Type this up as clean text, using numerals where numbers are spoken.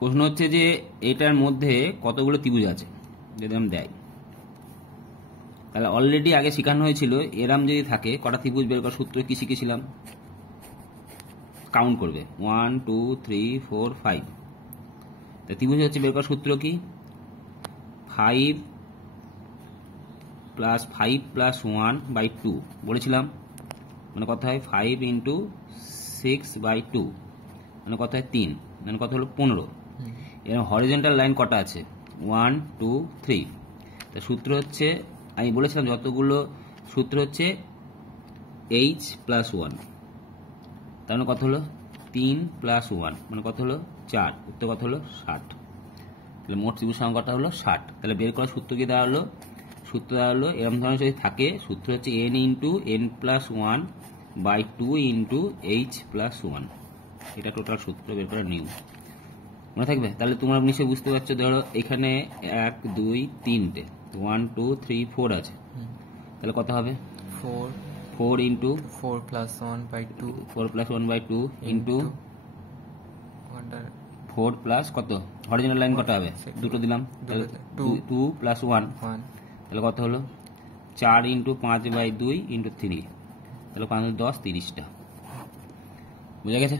প্রশ্ন হচ্ছে যে এটার মধ্যে কতগুলো ত্রিভুজ আছে যদি আমি দেয়, তাহলে অলরেডি আগে শেখানো হয়েছিল এরাম যদি থাকে কটা ত্রিভুজ বের করার সূত্র কি শিখেছিলাম, কাউন্ট করবে 1 2 3 4 5। তা ত্রিভুজ হচ্ছে বের করার সূত্র কি, 5 প্লাস 1/2 বলেছিলাম, মানে কত হয় 5 ইন্টু 6/2 মানে কত হয় 3, মানে কত হলো 15। এরকম হরিজন্টাল লাইন কটা আছে 1 2 3। তা সূত্র হচ্ছে আমি বলেছিলাম যতগুলো সূত্র হচ্ছে h প্লাস 1, তার মানে কত হলো 3 প্লাস 1 মানে কত হলো 4, উত্তর কত হলো 60। তাহলে মোট ত্রিভুজ সংখ্যা কত হলো 60। তাহলে বের করার সূত্র কি দেওয়া হলো, সূত্র দেওয়া হলো এরকম ধরনের যদি থাকে সূত্র হচ্ছে n into n plus 1/2 into h plus 1, এটা টোটাল সূত্র বের করার নিয়ম, মনে থাকবে। তাহলে তোমরা নিশ্চয়ই বুঝতে পারছো, ধরো এখানে 1 2 3টে 1 2 3 4 আছে, তাহলে কত হবে 4 into 4 plus 1/2 4 plus 1/2 into 4 plus কত হরিজন্টাল লাইন কত হবে, দুটো দিলাম, 2 প্লাস 1 তাহলে কত হলো 4 ইন্টু 5/2 ইন্টু 3, তাহলে 5 10 30টা, বুঝা গেছে।